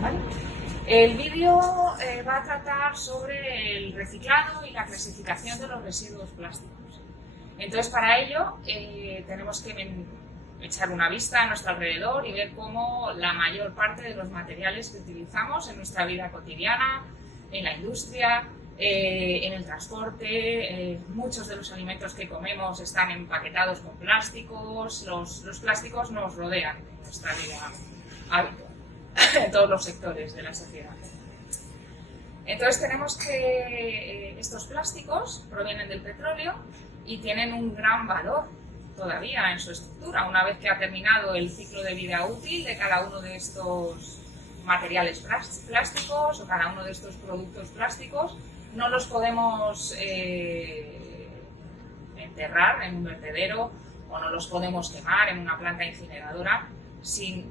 ¿vale? El vídeo va a tratar sobre el reciclado y la clasificación de los residuos plásticos. Entonces, para ello tenemos que echar una vista a nuestro alrededor y ver cómo la mayor parte de los materiales que utilizamos en nuestra vida cotidiana, en la industria, en el transporte, muchos de los alimentos que comemos están empaquetados con plásticos, los plásticos nos rodean en nuestra vida habitual, en todos los sectores de la sociedad. Entonces tenemos que estos plásticos provienen del petróleo y tienen un gran valor todavía en su estructura. Una vez que ha terminado el ciclo de vida útil de cada uno de estos materiales plásticos o cada uno de estos productos plásticos, no los podemos enterrar en un vertedero o no los podemos quemar en una planta incineradora,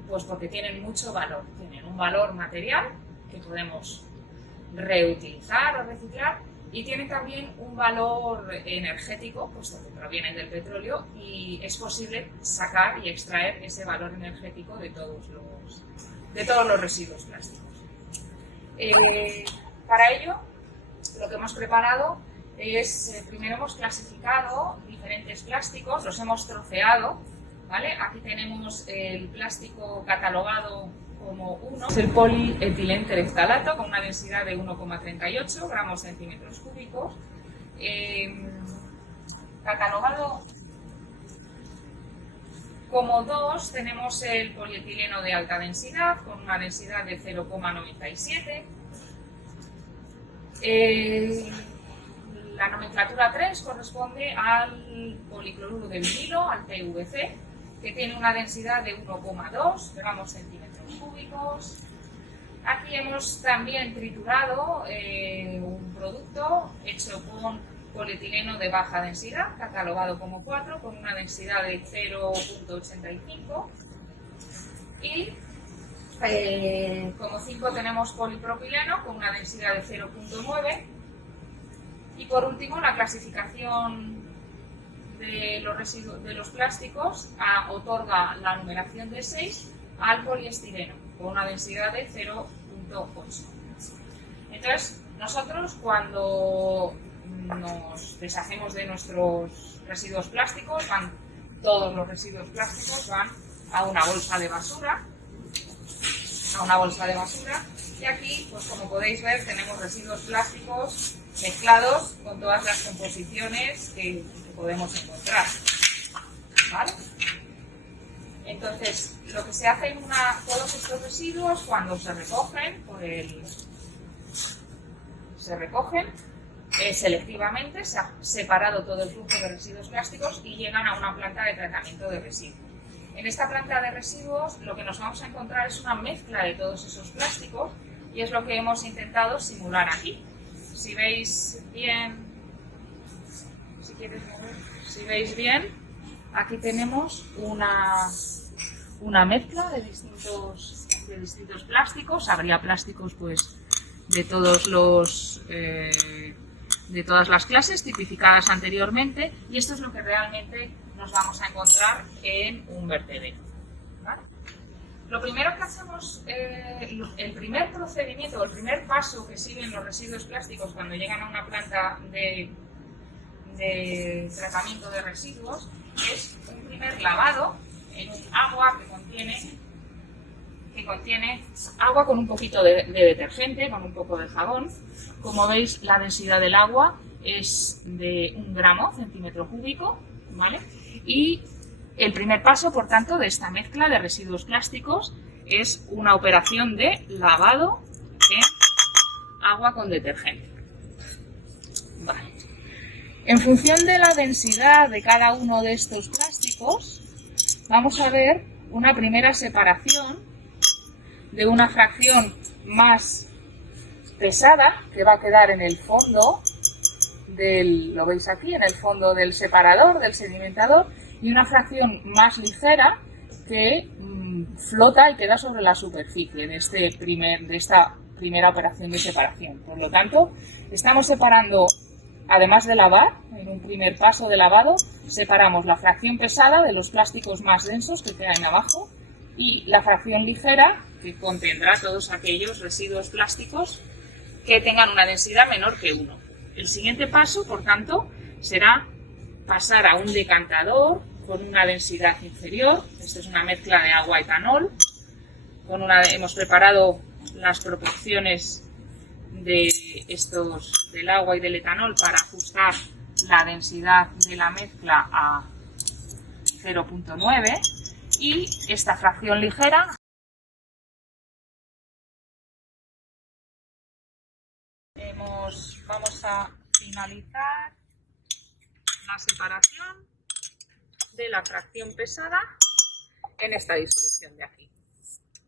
pues porque tienen mucho valor. Tienen un valor material que podemos reutilizar o reciclar y tienen también un valor energético, puesto que provienen del petróleo y es posible sacar y extraer ese valor energético de todos los residuos plásticos. Para ello, lo que hemos preparado es, primero hemos clasificado diferentes plásticos, los hemos troceado, ¿vale? Aquí tenemos el plástico catalogado como 1, es el polietilén-tereftalato con una densidad de 1,38 gramos centímetros cúbicos. Catalogado como 2 tenemos el polietileno de alta densidad con una densidad de 0,97. La nomenclatura 3 corresponde al policloruro de vinilo, al PVC, que tiene una densidad de 1,2 gramos centímetros cúbicos. Aquí hemos también triturado un producto hecho con polietileno de baja densidad, catalogado como 4, con una densidad de 0,85. Y como 5 tenemos polipropileno con una densidad de 0,9. Y por último, la clasificación de los plásticos otorga la numeración de 6 al poliestireno con una densidad de 0,8. Entonces, nosotros cuando nos deshacemos de nuestros residuos plásticos, todos los residuos plásticos van a una bolsa de basura, y aquí, pues como podéis ver, tenemos residuos plásticos mezclados con todas las composiciones que podemos encontrar, ¿vale? Entonces, lo que se hace todos estos residuos cuando se recogen selectivamente, se ha separado todo el flujo de residuos plásticos y llegan a una planta de tratamiento de residuos. En esta planta de residuos lo que nos vamos a encontrar es una mezcla de todos esos plásticos y es lo que hemos intentado simular aquí. Si veis bien, si veis bien, aquí tenemos una mezcla de distintos plásticos. Habría plásticos pues de todas las clases tipificadas anteriormente, y esto es lo que realmente nos vamos a encontrar en un vertedero, ¿vale? Lo primero que hacemos, el primer procedimiento, el primer paso que siguen los residuos plásticos cuando llegan a una planta de tratamiento de residuos, es un primer lavado en un agua que contiene agua con un poquito de detergente, con un poco de jabón. Como veis, la densidad del agua es de 1 gramo centímetro cúbico, ¿vale? Y el primer paso, por tanto, de esta mezcla de residuos plásticos es una operación de lavado en agua con detergente. Vale. En función de la densidad de cada uno de estos plásticos, vamos a ver una primera separación de una fracción más pesada que va a quedar en el fondo lo veis aquí, en el fondo del separador, del sedimentador, y una fracción más ligera que flota y queda sobre la superficie de esta primera operación de separación. Por lo tanto, estamos separando, además de lavar, en un primer paso de lavado, separamos la fracción pesada de los plásticos más densos que quedan abajo y la fracción ligera que contendrá todos aquellos residuos plásticos que tengan una densidad menor que 1. El siguiente paso, por tanto, será pasar a un decantador con una densidad inferior. Esta es una mezcla de agua y etanol. Hemos preparado las proporciones del agua y del etanol para ajustar la densidad de la mezcla a 0,9 y esta fracción ligera vamos a finalizar la separación de la fracción pesada en esta disolución de aquí,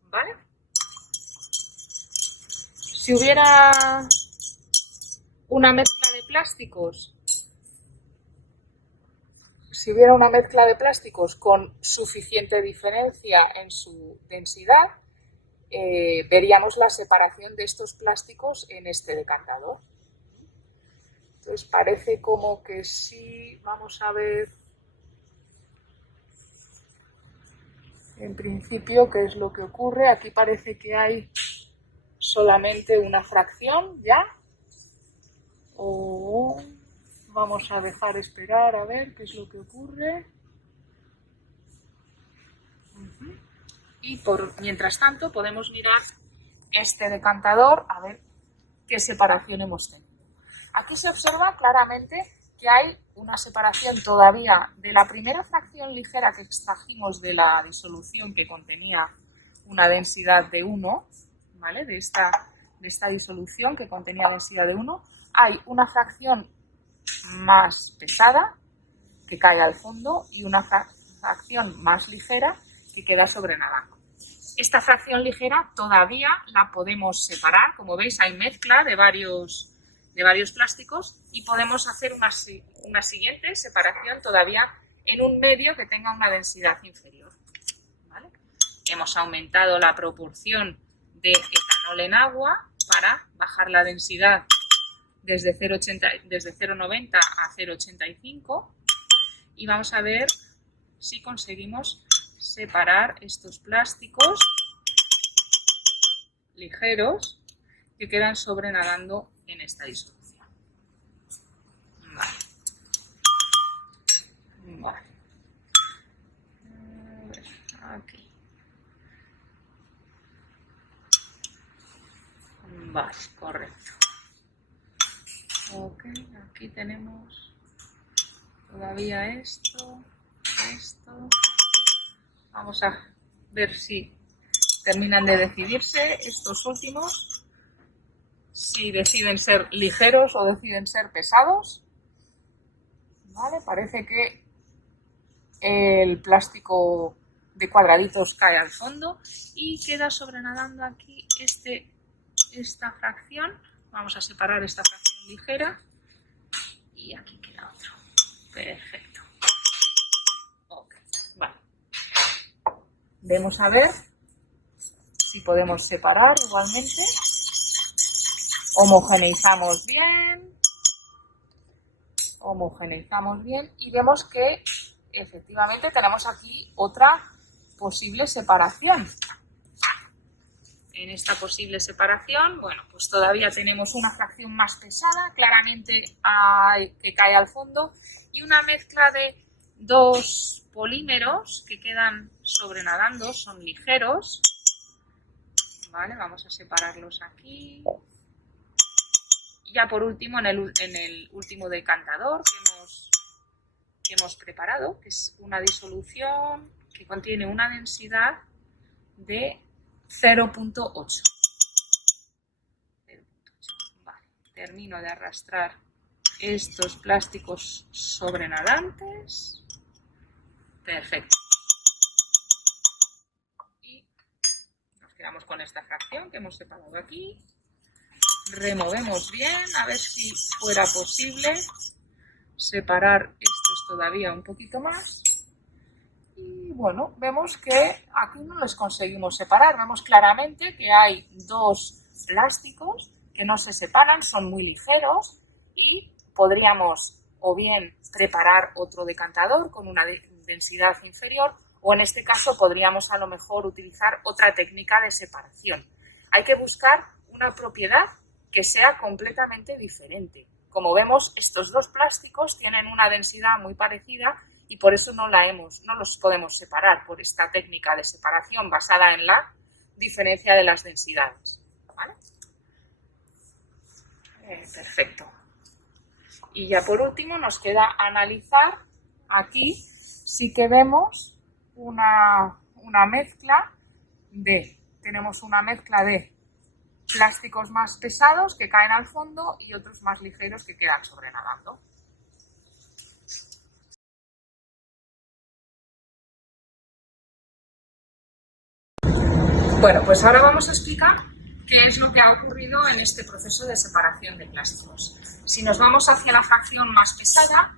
¿vale? Si hubiera una mezcla de plásticos, con suficiente diferencia en su densidad, veríamos la separación de estos plásticos en este decantador. Entonces parece como que sí. Vamos a ver en principio qué es lo que ocurre. Aquí parece que hay solamente una fracción ya. Vamos a dejar esperar a ver qué es lo que ocurre. Y mientras tanto podemos mirar este decantador a ver qué separación hemos tenido. Aquí se observa claramente que hay una separación todavía de la primera fracción ligera que extrajimos de la disolución que contenía una densidad de 1, ¿vale? De esta disolución que contenía densidad de 1, hay una fracción más pesada que cae al fondo y una fracción más ligera que queda sobrenadando. Esta fracción ligera todavía la podemos separar. Como veis, hay mezcla de varios plásticos y podemos hacer una siguiente separación todavía en un medio que tenga una densidad inferior, ¿vale? Hemos aumentado la proporción de etanol en agua para bajar la densidad desde 0,90 a 0,85 y vamos a ver si conseguimos separar estos plásticos ligeros que quedan sobrenadando en esta disolución. Vale. Aquí. Vale, correcto. Ok, aquí tenemos todavía esto. Vamos a ver si terminan de decidirse estos últimos, si deciden ser ligeros o deciden ser pesados. Vale, parece que el plástico de cuadraditos cae al fondo y queda sobrenadando aquí esta fracción. Vamos a separar esta fracción ligera y aquí queda otro. Perfecto. Ok, vale. Vamos a ver si podemos separar igualmente. Homogeneizamos bien y vemos que efectivamente tenemos aquí otra posible separación. En esta posible separación, bueno, pues todavía tenemos una fracción más pesada, claramente que cae al fondo, y una mezcla de dos polímeros que quedan sobrenadando, son ligeros. Vale, vamos a separarlos aquí. Y ya por último, en el último decantador que hemos preparado, que es una disolución que contiene una densidad de 0,8. Vale, termino de arrastrar estos plásticos sobrenadantes. Perfecto. Y nos quedamos con esta fracción que hemos separado aquí. Removemos bien, a ver si fuera posible separar estos todavía un poquito más. Y bueno, vemos que aquí no los conseguimos separar. Vemos claramente que hay dos plásticos que no se separan, son muy ligeros y podríamos o bien preparar otro decantador con una densidad inferior o en este caso podríamos a lo mejor utilizar otra técnica de separación. Hay que buscar una propiedad que sea completamente diferente. Como vemos, estos dos plásticos tienen una densidad muy parecida y por eso no los podemos separar por esta técnica de separación basada en la diferencia de las densidades. ¿Vale? Perfecto. Y ya por último nos queda analizar, aquí sí que vemos una mezcla tenemos una mezcla de plásticos más pesados que caen al fondo y otros más ligeros que quedan sobrenadando. Bueno, pues ahora vamos a explicar qué es lo que ha ocurrido en este proceso de separación de plásticos. Si nos vamos hacia la fracción más pesada,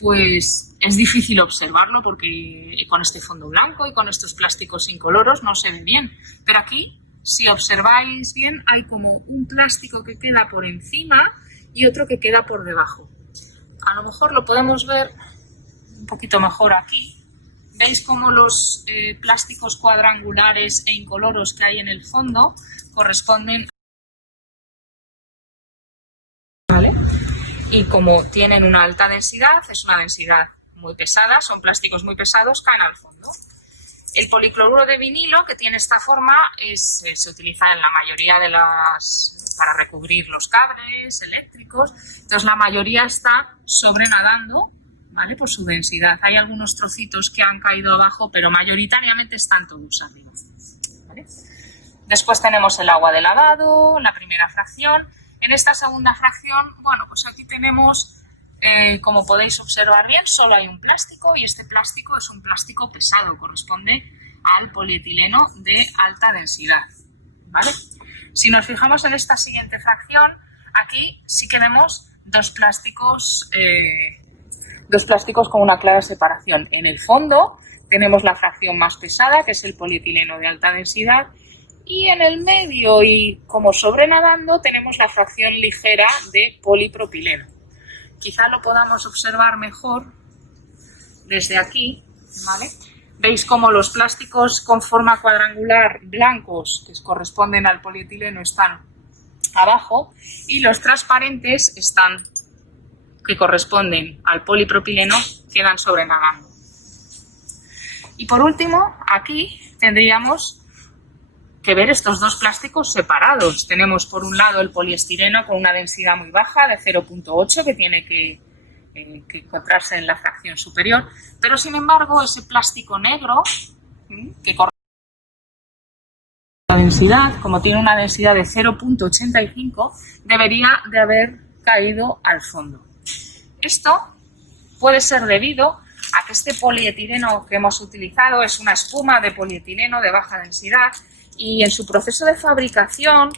pues es difícil observarlo porque con este fondo blanco y con estos plásticos incoloros no se ve bien. Pero aquí, si observáis bien, hay como un plástico que queda por encima y otro que queda por debajo. A lo mejor lo podemos ver un poquito mejor aquí. ¿Veis cómo los plásticos cuadrangulares e incoloros que hay en el fondo corresponden? ¿Vale? Y como tienen una alta densidad, es una densidad muy pesada, son plásticos muy pesados, caen al fondo. El policloruro de vinilo, que tiene esta forma, se utiliza en la mayoría de para recubrir los cables eléctricos. Entonces la mayoría está sobrenadando, ¿vale? Por su densidad. Hay algunos trocitos que han caído abajo, pero mayoritariamente están todos arriba, ¿vale? Después tenemos el agua de lavado, la primera fracción. En esta segunda fracción, bueno, pues aquí tenemos, como podéis observar bien, solo hay un plástico y este plástico es un plástico pesado, corresponde al polietileno de alta densidad, ¿vale? Si nos fijamos en esta siguiente fracción, aquí sí que vemos dos plásticos con una clara separación. En el fondo tenemos la fracción más pesada, que es el polietileno de alta densidad, y en el medio y como sobrenadando tenemos la fracción ligera de polipropileno. Quizá lo podamos observar mejor desde aquí, ¿vale? Veis cómo los plásticos con forma cuadrangular blancos, que corresponden al polietileno, están abajo y los transparentes que corresponden al polipropileno, quedan sobrenadando. Y por último, aquí tendríamos que ver estos dos plásticos separados. Tenemos por un lado el poliestireno con una densidad muy baja de 0,8 que tiene que encontrarse en la fracción superior, pero sin embargo ese plástico negro que corresponde a la densidad, como tiene una densidad de 0,85, debería de haber caído al fondo. Esto puede ser debido a que este polietileno que hemos utilizado es una espuma de polietileno de baja densidad y en su proceso de fabricación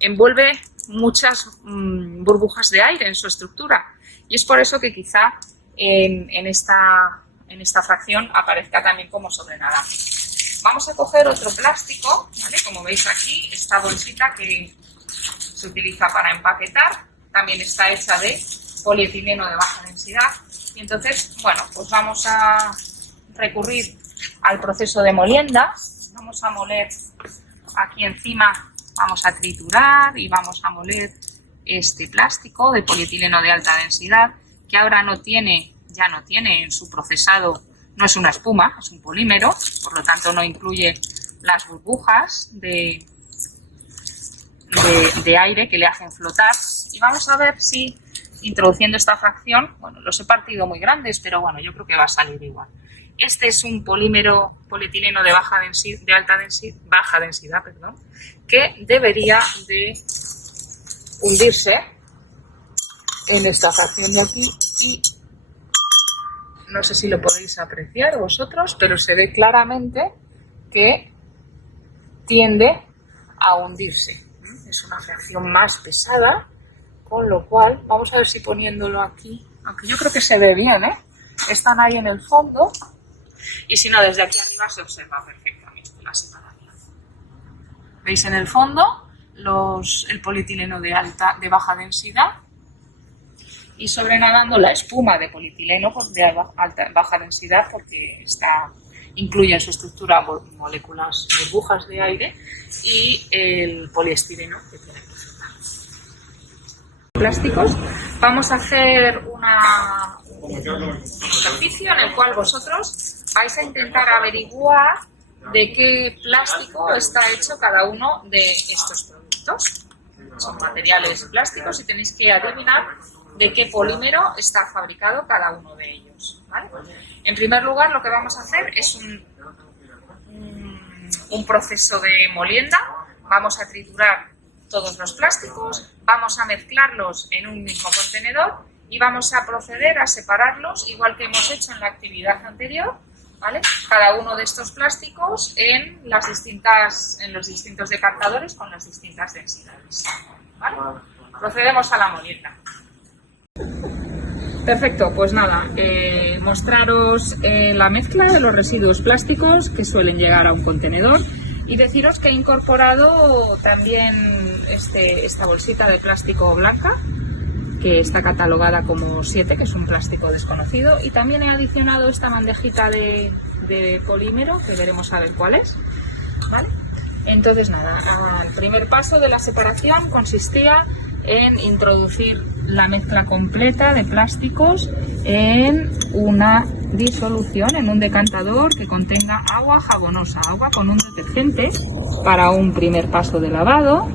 envuelve muchas burbujas de aire en su estructura y es por eso que quizá en esta fracción aparezca también como sobrenadando. Vamos a coger otro plástico, ¿vale? Como veis aquí, esta bolsita que se utiliza para empaquetar también está hecha de polietileno de baja densidad y entonces, bueno, pues vamos a recurrir al proceso de molienda. Vamos a moler aquí encima, vamos a triturar y vamos a moler este plástico de polietileno de alta densidad que ahora ya no tiene en su procesado, no es una espuma, es un polímero, por lo tanto no incluye las burbujas de aire que le hacen flotar y vamos a ver si introduciendo esta fracción, bueno, los he partido muy grandes, pero bueno, yo creo que va a salir igual. Este es un polímero polietileno de baja densidad, que debería de hundirse en esta fracción de aquí y no sé si lo podéis apreciar vosotros, pero se ve claramente que tiende a hundirse. Es una fracción más pesada, con lo cual vamos a ver si poniéndolo aquí, aunque yo creo que se ve bien, están ahí en el fondo. Y si no, desde aquí arriba se observa perfectamente la separación. ¿Veis en el fondo el polietileno de baja densidad? y sobrenadando la espuma de polietileno pues de baja densidad porque incluye en su estructura moléculas burbujas de aire y el poliestireno que tiene plásticos. Vamos a hacer un ejercicio en el cual vosotros vais a intentar averiguar de qué plástico está hecho cada uno de estos productos. Son materiales plásticos y tenéis que adivinar de qué polímero está fabricado cada uno de ellos, ¿vale? En primer lugar, lo que vamos a hacer es un proceso de molienda. Vamos a triturar todos los plásticos, vamos a mezclarlos en un mismo contenedor y vamos a proceder a separarlos, igual que hemos hecho en la actividad anterior, ¿vale? Cada uno de estos plásticos en los distintos decantadores con las distintas densidades, ¿vale? Procedemos a la molienda. Perfecto, pues nada, mostraros la mezcla de los residuos plásticos que suelen llegar a un contenedor y deciros que he incorporado también esta bolsita de plástico blanca que está catalogada como 7, que es un plástico desconocido, y también he adicionado esta bandejita de polímero que veremos a ver cuál es, ¿vale? Entonces nada, el primer paso de la separación consistía en introducir la mezcla completa de plásticos en una disolución, en un decantador que contenga agua jabonosa, agua con un detergente para un primer paso de lavado,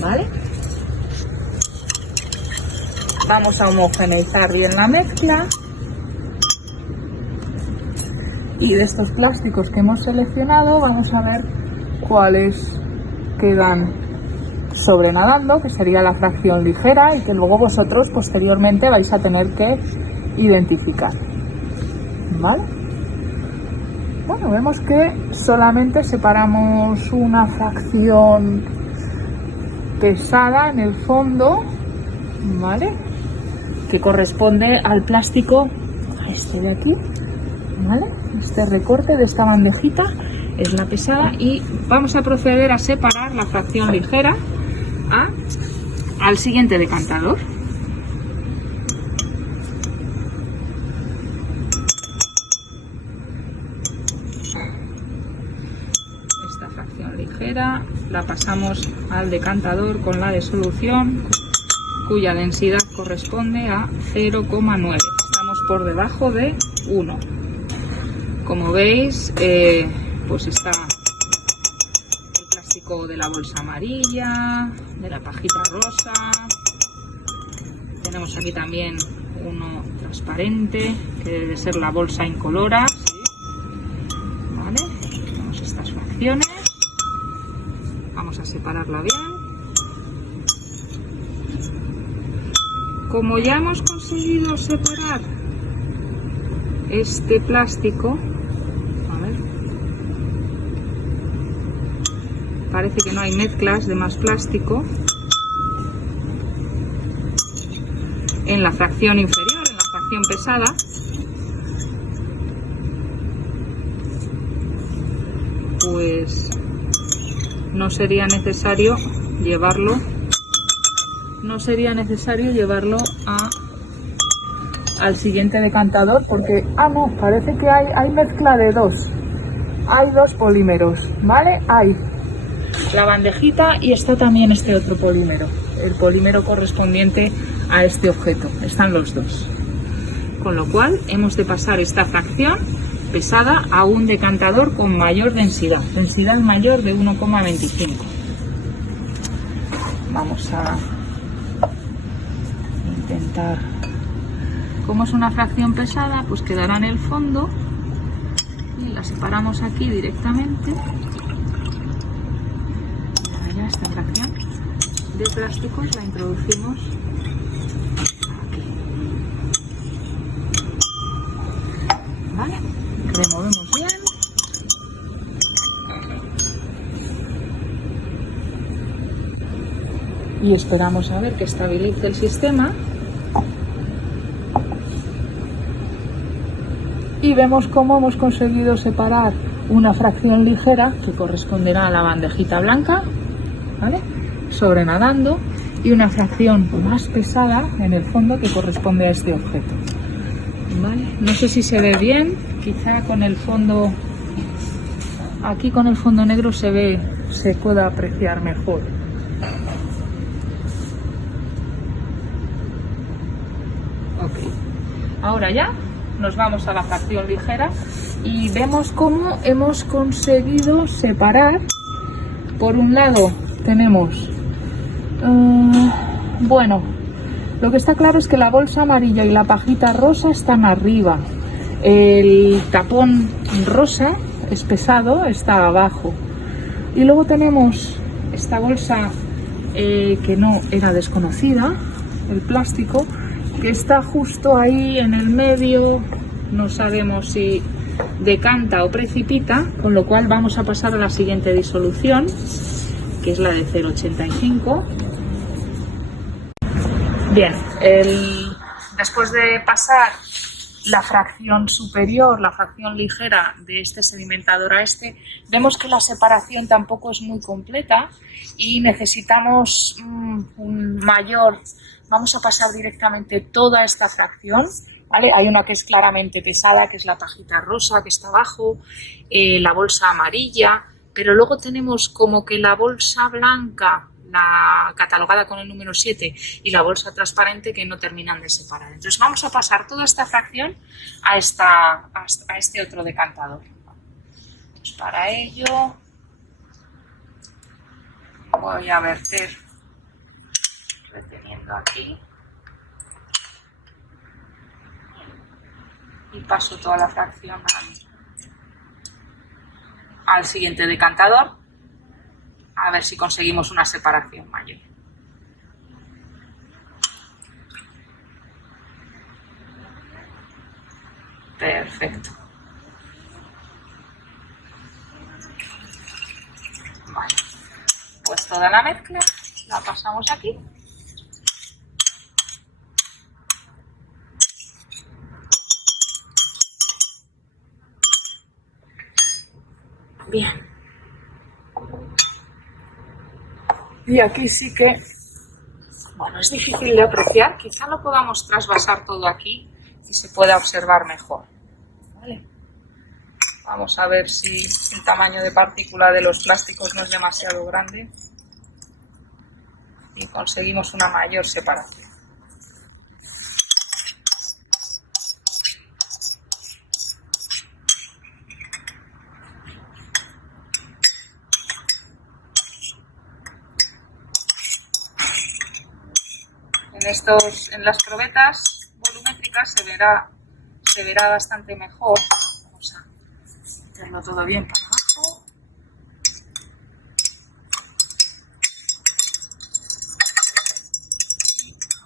¿vale? Vamos a homogeneizar bien la mezcla y de estos plásticos que hemos seleccionado vamos a ver cuáles quedan sobrenadando, que sería la fracción ligera y que luego vosotros posteriormente vais a tener que identificar, ¿vale? Bueno, vemos que solamente separamos una fracción pesada en el fondo, ¿vale? Que corresponde al plástico este de aquí, ¿vale? Este recorte de esta bandejita es la pesada y vamos a proceder a separar la fracción ligera al siguiente decantador. Esta fracción ligera la pasamos al decantador con la disolución cuya densidad corresponde a 0,9. Estamos por debajo de 1. Como veis, pues está el plástico de la bolsa amarilla, de la pajita rosa. Tenemos aquí también uno transparente, que debe ser la bolsa incolora. ¿Vale? Tenemos estas fracciones. Vamos a separarla bien. Como ya hemos conseguido separar este plástico, a ver, parece que no hay mezclas de más plástico en la fracción inferior, en la fracción pesada. Pues no sería necesario llevarlo al siguiente decantador porque, no, parece que hay mezcla de dos. Hay dos polímeros, ¿vale? Hay la bandejita y está también este otro polímero, el polímero correspondiente a este objeto. Están los dos. Con lo cual hemos de pasar esta fracción pesada a un decantador con mayor densidad mayor de 1,25. Vamos a intentar, como es una fracción pesada, pues quedará en el fondo y la separamos aquí directamente. Ya esta fracción de plásticos la introducimos aquí, ¿vale? Removemos bien. Y esperamos a ver que estabilice el sistema. Y vemos cómo hemos conseguido separar una fracción ligera que corresponderá a la bandejita blanca, ¿vale? Sobrenadando, y una fracción más pesada en el fondo que corresponde a este objeto. ¿Vale? No sé si se ve bien, quizá con el fondo, aquí con el fondo negro se pueda apreciar mejor. Ok, ahora ya nos vamos a la fracción ligera y vemos cómo hemos conseguido separar. Por un lado tenemos, bueno, lo que está claro es que la bolsa amarilla y la pajita rosa están arriba. El tapón rosa es pesado, está abajo. Y luego tenemos esta bolsa que no era desconocida, el plástico, que está justo ahí en el medio. No sabemos si decanta o precipita, con lo cual vamos a pasar a la siguiente disolución, que es la de 0,85. Bien, después de pasar la fracción superior, la fracción ligera de este sedimentador a este, vemos que la separación tampoco es muy completa y necesitamos un mayor. Vamos a pasar directamente toda esta fracción, ¿vale? Hay una que es claramente pesada, que es la pajita rosa que está abajo, la bolsa amarilla, pero luego tenemos como que la bolsa blanca, la catalogada con el número 7, y la bolsa transparente, que no terminan de separar. Entonces vamos a pasar toda esta fracción a este otro decantador. Pues para ello voy a verter reteniendo aquí y paso toda la fracción al siguiente decantador, a ver si conseguimos una separación mayor. Perfecto. Vale. Pues toda la mezcla la pasamos aquí. Bien. Y aquí sí que, bueno, es difícil de apreciar, quizá lo podamos trasvasar todo aquí y se pueda observar mejor. ¿Vale? Vamos a ver si el tamaño de partícula de los plásticos no es demasiado grande y conseguimos una mayor separación. En las probetas volumétricas se verá bastante mejor. Vamos a meterlo todo bien para abajo.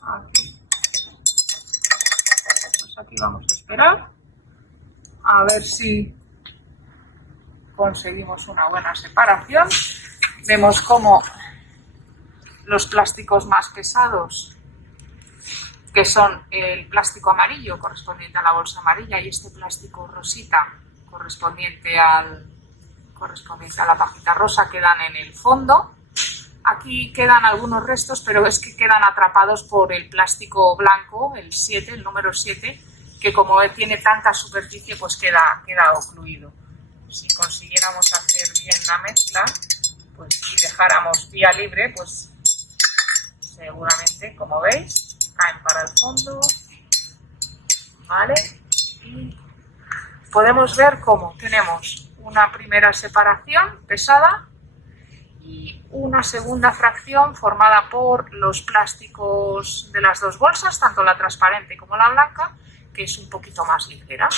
Aquí. Pues aquí vamos a esperar a ver si conseguimos una buena separación. Vemos cómo los plásticos más pesados, que son el plástico amarillo correspondiente a la bolsa amarilla y este plástico rosita correspondiente a la pajita rosa, quedan en el fondo. Aquí quedan algunos restos, pero es que quedan atrapados por el plástico blanco, el 7, el número 7, que como tiene tanta superficie, pues queda ocluido. Si consiguiéramos hacer bien la mezcla, pues, y dejáramos vía libre, pues seguramente, como veis, caen para el fondo, ¿vale? Y podemos ver cómo tenemos una primera separación pesada y una segunda fracción formada por los plásticos de las dos bolsas, tanto la transparente como la blanca, que es un poquito más ligera.